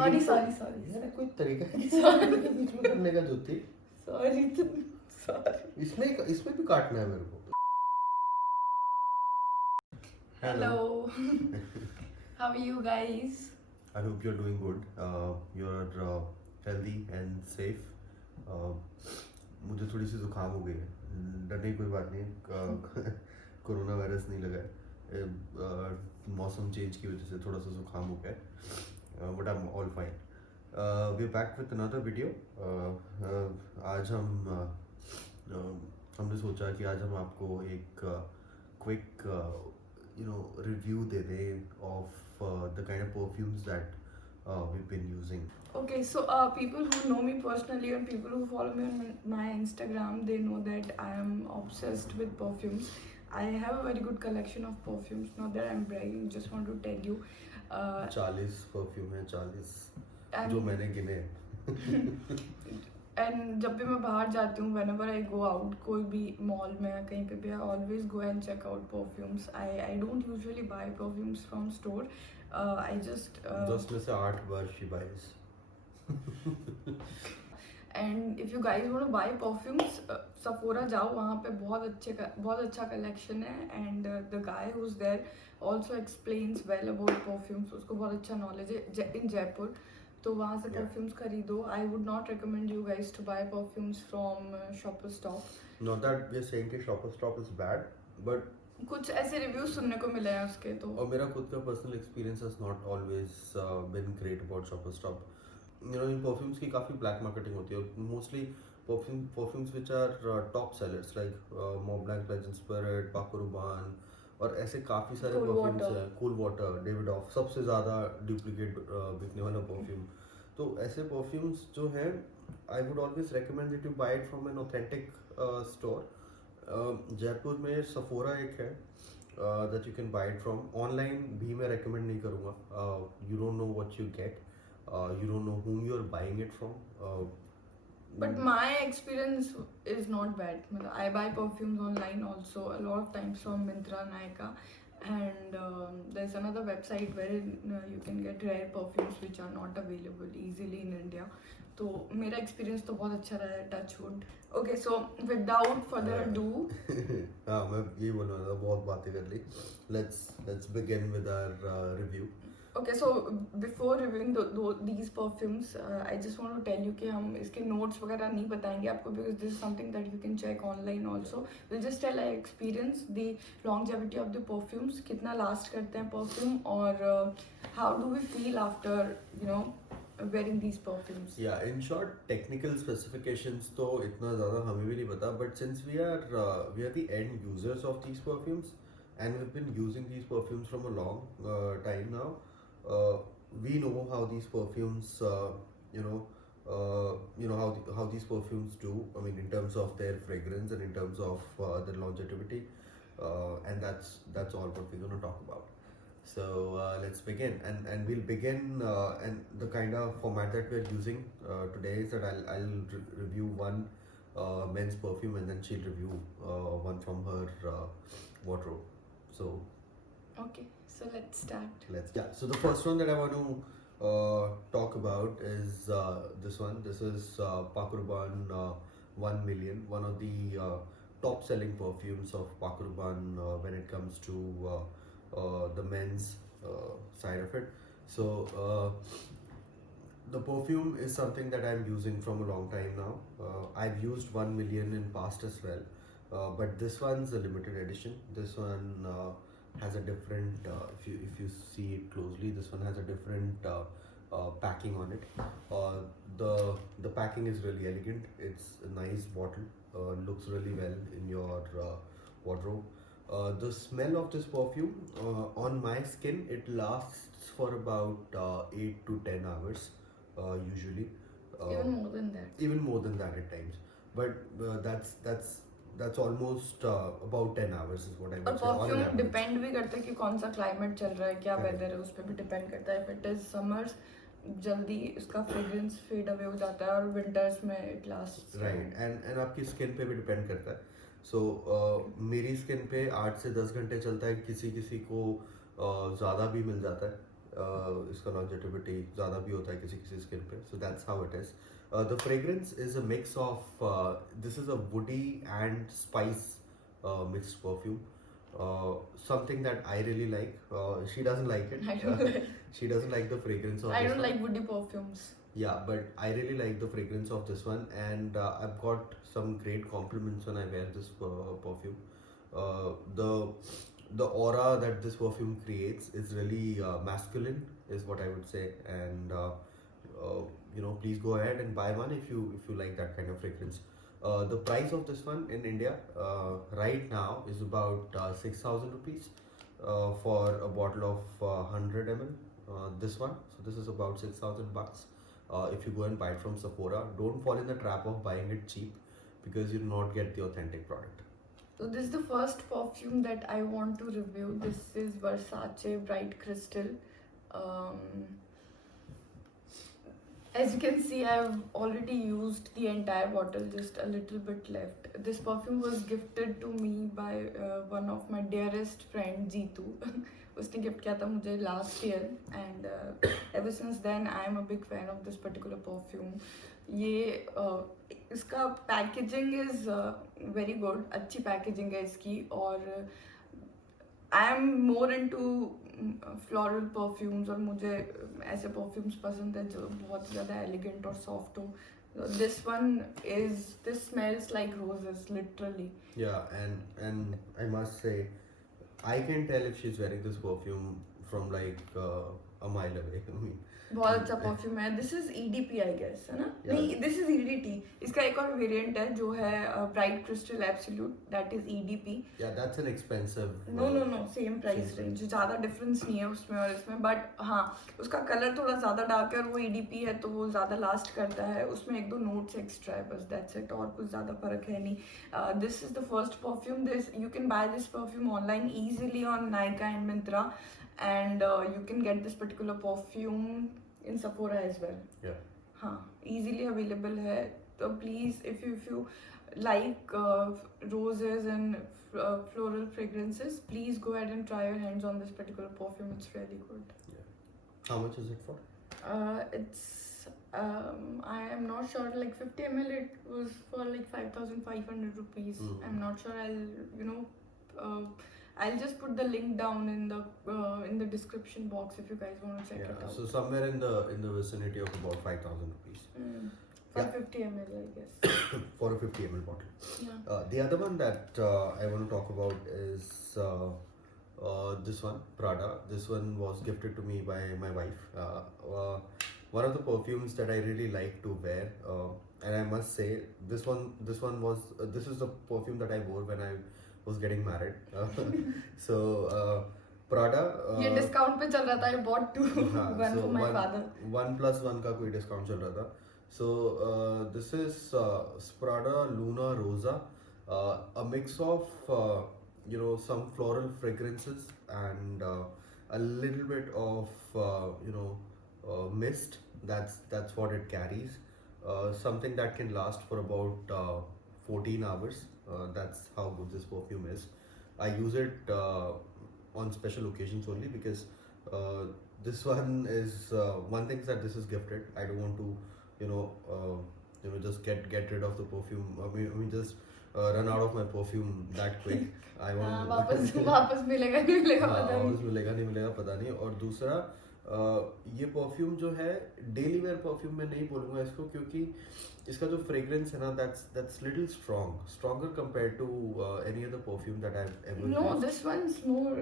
Sorry sorry sorry यार कोई तरीका है किसी के बीच में करने का जुत्ती सॉरी सॉरी इसमें भी काटना है मेरे को. Hello how are you guys I hope you're doing good. You're healthy and safe. मुझे थोड़ी सी जुकाम हो गई है. डरने की कोई बात नहीं. कोरोना वायरस नहीं लगा है. मौसम चेंज की वजह से थोड़ा सा जुकाम हो गया है. But I'm all fine. We're back with another video. आज हमने सोचा कि आज हम आपको एक quick review दे दें of the kind of perfumes that we've been using. Okay, so people who know me personally and people who follow me on my Instagram, they know that I am obsessed with perfumes. I have a very good collection of perfumes. Not that I'm bragging, just want to tell you. 40 perfume है, 40 And- जो मैंने गिने हैं. And जब भी मैं बाहर जाती हूँ whenever I go out, कोई भी मॉल में या कहीं पे भी, I always go and check out perfumes. I don't usually buy perfumes from store. I just 10 में से 8 बार she buys. and if you guys want to buy perfumes, Sephora जाओ, वहाँ पे बहुत अच्छा collection है. And the guy who's there also explains well about perfumes. उसको बहुत अच्छा knowledge है in Jaipur. तो वहाँ से Yeah. perfumes खरीदो. I would not recommend you guys to buy perfumes from Shoppers Stop. Not that we're saying कि Shoppers Stop is bad, but कुछ ऐसे रिव्यूज सुनने को मिले हैं उसके तो. और मेरा खुद का personal experience has not always been great about Shopper Stop. इन परफ्यूम्स की काफ़ी ब्लैक मार्केटिंग होती है. Mostly perfumes which are top sellers like Mont Blanc, Legend Spirit, Paco Rabanne और ऐसे काफ़ी सारे Cool परफ्यूम्स Water. हैं. कूल वाटर, डेविड ऑफ, सबसे ज़्यादा डुप्लीकेट बिकने वाला परफ्यूम. तो ऐसे परफ्यूम्स जो हैं, I would always recommend that you buy it from an authentic store. Jaipur में सफोरा एक है that you can buy it from. Online भी मैं recommend नहीं करूँगा. You don't know what you get. You don't know whom you're buying it from. But my experience is not bad. मतलब, I buy perfumes online also a lot of times from Myntra, Nykaa, and there's another website where you can get rare perfumes which are not available easily in India. तो मेरा experience तो बहुत अच्छा रहा है, touch wood. Okay, so without further ado, हाँ, मैं ये बोल रहा था, बहुत बातें कर ली. Let's begin with our review. okay, so before reviewing these perfumes, I just want to tell you कि हम इसके notes वगैरह नहीं बताएंगे आपको, because this is something that you can check online also. We'll just tell our experience, the longevity of the perfumes, कितना last करते हैं perfume, और how do we feel after wearing these perfumes. Yeah, in short, technical specifications तो इतना ज़्यादा हमें भी नहीं पता, but since we are the end users of these perfumes and we've been using these perfumes from a long time now, we know how these perfumes how these perfumes do. I mean, in terms of their fragrance and in terms of their longevity, and that's all what we're going to talk about. So let's begin, and we'll begin, and the kind of format that we're using today is that I'll review one men's perfume and then she'll review one from her wardrobe. So Okay, so let's start. so the first one that I want to talk about is this one. This is Paco Rabanne 1 million, one of the top selling perfumes of Paco Rabanne when it comes to the men's side of it. So the perfume is something that I'm using from a long time now. I've used 1 million in past as well, but this one's a limited edition. This one has a different, if you see it closely, this one has a different packing on it. The packing is really elegant. It's a nice bottle, looks really well in your wardrobe. The smell of this perfume on my skin, it lasts for about 8 to 10 hours usually. Even more than that. Even more than that at times, but that's almost about 10 hours is what I और would say on an perfume average. Depend भी करता है कि कौन सा climate चल रहा है, क्या Correct. वेदर है, उस पर भी डिपेंड करता है. इफ इट इज समर्स जल्दी उसका फ्रेग्रेंस फेड अवे हो जाता है, और विंटर्स में इट लास्ट. राइट, एंड आपकी स्किन पे भी डिपेंड करता है. सो मेरी स्किन पे 8 से 10 घंटे चलता है. किसी को ज़्यादा भी मिल जाता है. इसका longevity ज़्यादा भी होता है किसी किसी स्किन पे, so that's how it is. The fragrance is a mix of this is a woody and spice mixed perfume. Something that I really like. She doesn't like it. I don't like. She doesn't like the fragrance of I this don't one. like woody perfumes. Yeah, but I really like the fragrance of this one, and I've got some great compliments when I wear this perfume. Uh, the the aura that this perfume creates is really masculine, is what I would say, and please go ahead and buy one if you like that kind of fragrance. The price of this one in India right now is about 6,000 rupees for a bottle of 100 ml. This one, so this is about 6,000 bucks. If you go and buy it from Sephora, don't fall in the trap of buying it cheap because you'll not get the authentic product. So this is the first perfume that I want to review. This is Versace Bright Crystal. As you can see, I've already used the entire bottle, just a little bit left. This perfume was gifted to me by one of my dearest friend, Jeetu. उसने gift किया था मुझे last year and ever since then I am a big fan of this particular perfume. ये इसका packaging is very good, अच्छी packaging है इसकी. और I am more into floral perfumes और मुझे ऐसे परफ्यूम्स पसंद है जो बहुत ज़्यादा एलिगेंट और सॉफ्ट हो. This one is, this smells like roses, literally. Yeah, and I must say, I can tell if she's wearing this perfume from like a mile away. I mean, बहुत अच्छा perfume है. This is EDP I guess, है ना? Yeah. नहीं, this is EDT. इसका एक और variant है जो है Bright Crystal Absolute, that is EDP. yeah, that's an expensive. No same price Same range, ज़्यादा डिफरेंस नहीं है उसमें और इसमें. बट हाँ, उसका कलर थोड़ा ज़्यादा डार्क है और वो EDP है तो वो ज़्यादा लास्ट करता है. उसमें एक दो नोट्स एक्स्ट्रा है बस, दैट्स इट. और कुछ ज़्यादा फर्क है नहीं. This is the first perfume. This you can by this perfume online easily on Nykaa and Myntra, and you can get this particular perfume in Sephora as well. Yeah. हाँ, easily available है. तो please, if you like roses and floral fragrances, please go ahead and try your hands on this particular perfume. It's really good. How much is it for? It's I am not sure, like 50 ml it was for like 5,500 rupees. Mm. I'm not sure. I'll just put the link down in the description box if you guys want to check it Yeah, out. so somewhere in the vicinity of about 5,000 rupees For Yeah. 50 ml, I guess. for a 50 ml bottle. Yeah. The other one that I want to talk about is this one, Prada. This one was gifted to me by my wife. One of the perfumes that I really like to wear, and I must say, this is the perfume that I wore when I was getting married. So Prada. ये discount पे चल रहा था. I bought two, हाँ, one so for my father. 1+1 का कोई discount चल रहा था. So this is Prada Luna Rosa, a mix of some floral fragrances and a little bit of mist. That's what it carries. Something that can last for about 14 hours. That's how good this perfume is. I use it on special occasions only because this one is one thing is that this is gifted. I don't want to just get rid of the perfume. I mean just run out of my perfume that quick. I हाँ, want वापस मिलेगा नहीं मिलेगा हाँ, पता नहीं. वापस मिलेगा नहीं मिलेगा पता नहीं. और दूसरा ये परफ्यूम जो है डेली वेयर परफ्यूम मैं नहीं बोलूँगा इसको, क्योंकि इसका जो फ्रेग्रेंस है ना, that's little stronger compared to any other perfume that I've ever No, used. this one's more.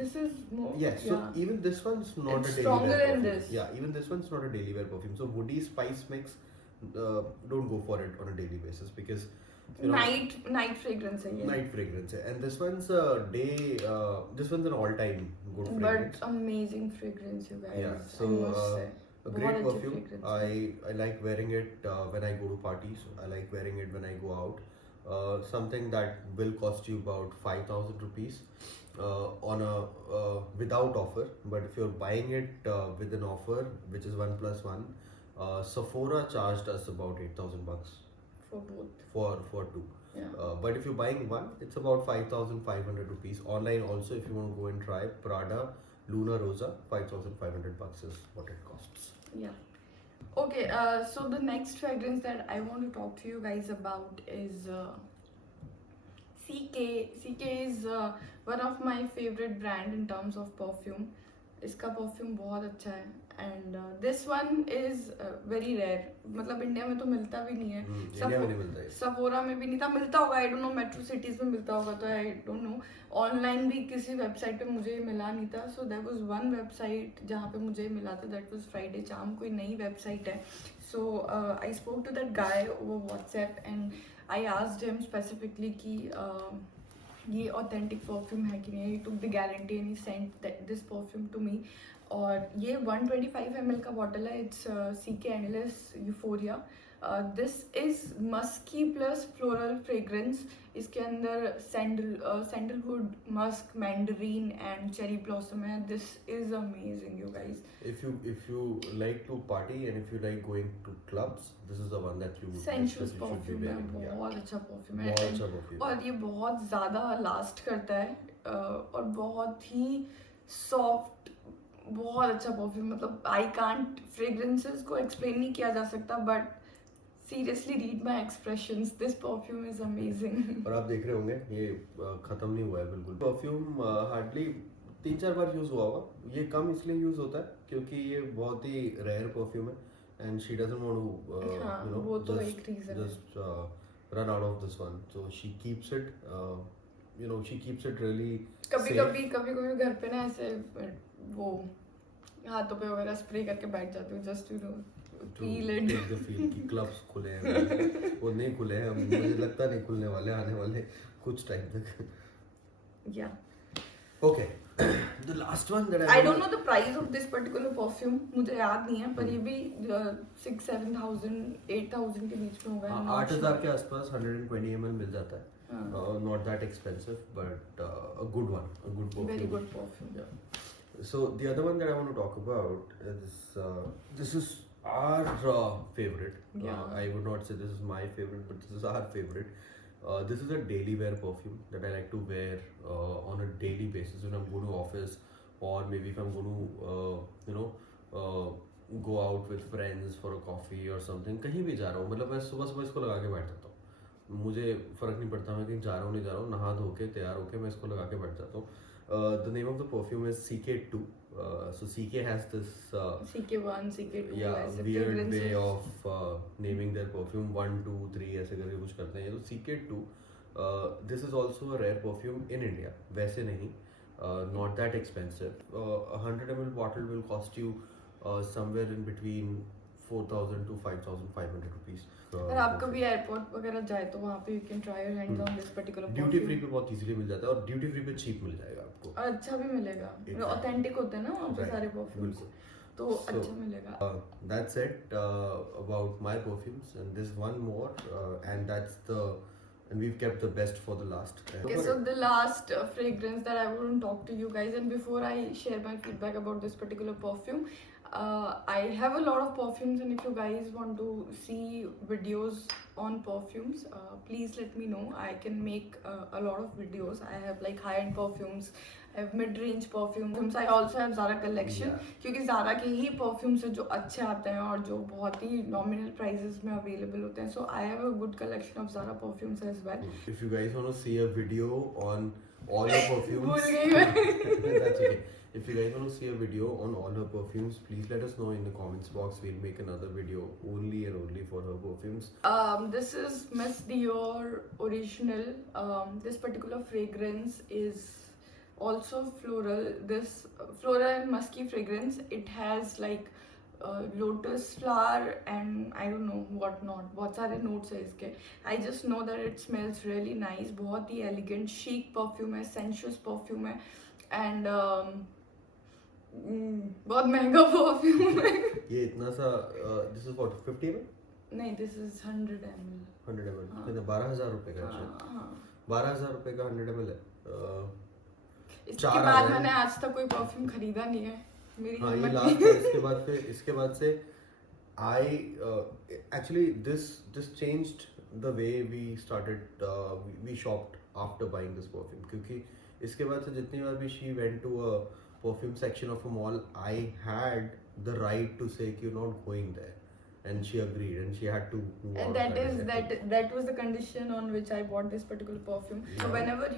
This is more. Yes, so even this one's not It's a daily stronger wear than perfume. this. Yeah, even this one's not a daily wear perfume. So woody spice mix, don't go for it on a daily basis because night fragrance है ये. night fragrance है. And this one's a day. This one's an all-time good fragrance. But amazing fragrance, you guys. Yeah, I so must say. a बहुत great अच्छी perfume. fragrance. I like wearing it when I go to parties. I like wearing it when I go out. Something that will cost you about 5,000 rupees on a without offer. But if you're buying it with an offer, which is 1+1, Sephora charged us about 8,000 bucks For both. for two. Yeah. But if you're buying one, it's about 5,500 rupees. Online also, if you want to go and try Prada Luna Rosa, $5,500 is what it costs. Yeah. Okay, so the next fragrance that I want to talk to you guys about is CK. CK is one of my favorite brand in terms of perfume. इसका perfume बहुत अच्छा है and this one is very rare, मतलब India में तो मिलता भी नहीं है, इंडिया में नहीं मिलता है। सफोरा में भी नहीं था, मिलता होगा I don't know, metro cities में मिलता होगा तो आई डोंट नो, ऑनलाइन भी किसी वेबसाइट पे मुझे मिला नहीं था। So there was one website जहाँ पे मुझे मिला था, दैट वाज फ्राइडे चार्म, कोई नई वेबसाइट है। So I spoke to that guy over WhatsApp and I asked him specifically कि ये ऑथेंटिक परफ्यूम है कि नहीं। He took the guarantee and he sent this perfume to me. और ये 125 ml का बॉटल है, it's CK endless euphoria. This is musky plus floral fragrance. इसके अंदर sandalwood, musk, mandarin and cherry blossom है। This is amazing you guys. If you like to party and if you like going to clubs, this is the one that you sensuous should be perfume है, wearing. Yeah. बहुत अच्छा perfume है। बहुत अच्छा perfume और ये बहुत ज़्यादा लास्ट करता है और बहुत ही सॉफ्ट, बहुत अच्छा परफ्यूम। मतलब आई कांट फ्रेग्रेंसेस को एक्सप्लेन नहीं किया जा सकता, but seriously read my expressions, this perfume is amazing. और आप देख रहे होंगे ये खत्म नहीं हुआ है बिल्कुल। परफ्यूम हार्डली 3-4 बार यूज हुआ होगा। ये कम इसलिए यूज होता है क्योंकि ये बहुत ही रेयर परफ्यूम है and she doesn't want to वो तो एक रीजन है। just run out of this one, so she keeps it she keeps it really कभी safe. कभी घर पे ना ऐसे वो हाथों पे वगैरह स्प्रे करके बैठ जाती हूँ, just you know to feel it. take the feel कि क्लब्स खुले हैं। वो नहीं खुले हैं, मुझे लगता नहीं खुलने वाले, आने वाले कुछ टाइम तक। या Okay, the last one that I don't know the price of this particular perfume, मुझे याद नहीं है, पर ये भी 6,000-7,000 8,000 के बीच में होगा। 8,000 के आसपास 120 ml मिल जाता है। Not that expensive, but a good one, a good perfume. Very good perfume. Yeah. So the other one that I want to talk about is this is our favorite. Yeah. I would not say this is my favorite, but this is our favorite. This is a daily wear perfume that I like to wear on a daily basis when I'm going to office, or maybe if I'm going to go out with friends for a coffee or something. कहीं भी जा रहा हूँ, मतलब मैं सुबह सुबह इसको लगा के बैठ जाता हूँ। मुझे फर्क नहीं पड़ता मैं कहीं जा रहा हूँ नहीं जा रहा हूँ, नहा धो के तैयार होके मैं इसको लगा के बैठ जाता हूँ। The name of the perfume is CK2. So CK has this CK1, CK2 yeah ऐसे weird fragrances। way of naming their perfume, 1 2 3 ऐसे करके कुछ करते हैं। ये तो CK2 this is also a rare perfume in India, वैसे नहीं, not that expensive. 100 ml bottle will cost you somewhere in between 4,000 to 5,500 rupees. अगर आप कभी एयरपोर्ट वगैरह जाए तो वहाँ पे you can try your hands on this particular duty free पे बहुत इजीली मिल जाता है, और ड्यूटी फ्री पे चीप मिल जाएगा आपको, और अच्छा भी मिलेगा, Exactly. ऑथेंटिक होते हैं ना वहाँ पे Right. सारे परफ्यूम्स, बिल्कुल। तो So, अच्छा मिलेगा। That's it about my perfumes, and there's one more, and we've kept the best for the last. Okay, so the last fragrance that I want to talk to you guys, and before I share my feedback about this particular perfume, I have a lot of perfumes, and if you guys want to see videos on perfumes, please let me know. I can make a lot of videos. I have like high-end perfumes, I have mid-range perfumes. I also have Zara collection, Yeah. क्योंकि Zara के ही perfumes है जो अच्छे आते हैं और जो बहुत ही nominal prices में available होते हैं. So I have a good collection of Zara perfumes as well. If you guys want to see a video on all your perfumes, भूल गई मैं। that's okay. If you guys want to see a video on all her perfumes, please let us know in the comments box. We'll make another video only and only for her perfumes. This is Miss Dior Original. This particular fragrance is also floral. This floral and musky fragrance. It has like lotus flower and I don't know what not. बहुत सारे notes है इसके. I just know that it smells really nice. बहुत ही elegant, chic perfume है, sensuous perfume है, and बहुत महंगा perfume है। ये इतना सा this is what 50 ml? नहीं, this is 100 ml। 100 ml। हाँ। कितना 12,000 रुपए का है शायद। हाँ। 12,000 रुपए का 100 ml है। इसके 4,000 बाद मैंने आज तक कोई परफ्यूम खरीदा नहीं है। मेरी हाँ, ये हिम्मत लास्ट नहीं। है। इसके बाद से I actually this changed the way we started we shopped after buying this perfume, क्योंकि इसके बाद से जितनी बार भी she went to a perfume section of a mall, I had the right to say you're not going there, and she agreed, and she had to move out And of that is example. that was the condition on which I bought this particular perfume. So Yeah. whenever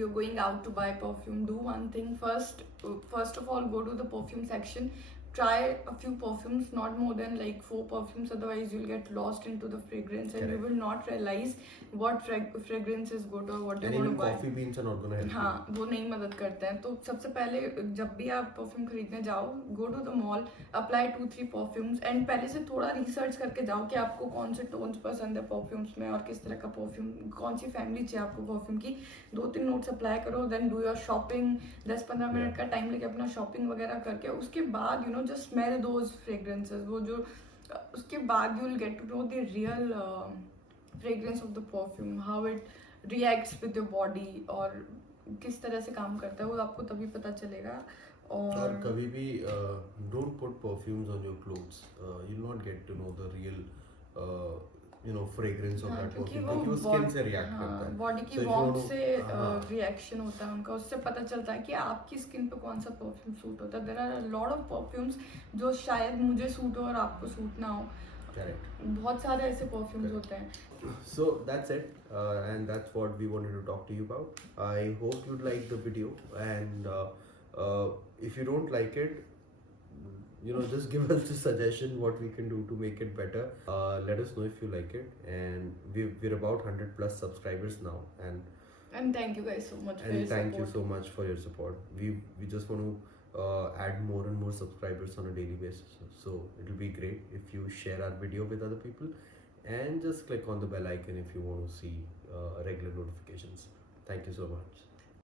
you're going out to buy perfume, do one thing first. First of all, go to the perfume section. Try a few perfumes, not more than like 4 perfumes. Otherwise, you'll get lost into the fragrance, and you Correct. will not realize what fragrance is good or what And you're going even to buy. coffee beans are not gonna help हाँ वो नहीं मदद करते हैं. तो सबसे पहले जब भी आप परफ्यूम खरीदने जाओ, go to the mall, apply 2-3 perfumes and पहले से थोड़ा रिसर्च करके जाओ कि आपको कौन से टोन्स पसंद है परफ्यूम्स में और किस तरह का परफ्यूम, कौन सी फैमिली चाहिए आपको परफ्यूम की. 2-3 नोट्स अप्लाई करो, then do your shopping. 10-15 minute का टाइम लेके अपना शॉपिंग वगैरह करके उसके बाद जस्ट स्मेल दोज फ्रेग्रेंसेस. वो जो उसके बाद you will get to know the real fragrance of the perfume, how it reacts with your body और किस तरह से काम करता है, वो आपको तभी पता चलेगा. और और कभी भी don't put perfumes on your clothes. You'll not get to know the real fragrance of हाँ, that क्योंकि perfume, वो क्योंकि वो स्किन से रिएक्ट करता है. बॉडी की So if you warm want to- से हाँ. रिएक्शन होता है उनका, उससे पता चलता है कि आपकी स्किन पे कौन सा परफ्यूम सूट होता है. There are a lot of perfumes जो शायद मुझे सूट हो और आपको सूट ना हो. Correct. बहुत सारे ऐसे परफ्यूम्स Correct. होते हैं. So that's it, and that's what we wanted to talk to you about. I hope you'd like the video, and if you don't like it, just give us a suggestion what we can do to make it better. Let us know if you like it, and we're about 100+ subscribers now, And thank you guys so much for your and thank you support. so much for your support. We just want to add more and more subscribers on a daily basis, so it'll be great if you share our video with other people, and just click on the bell icon if you want to see regular notifications. Thank you so much.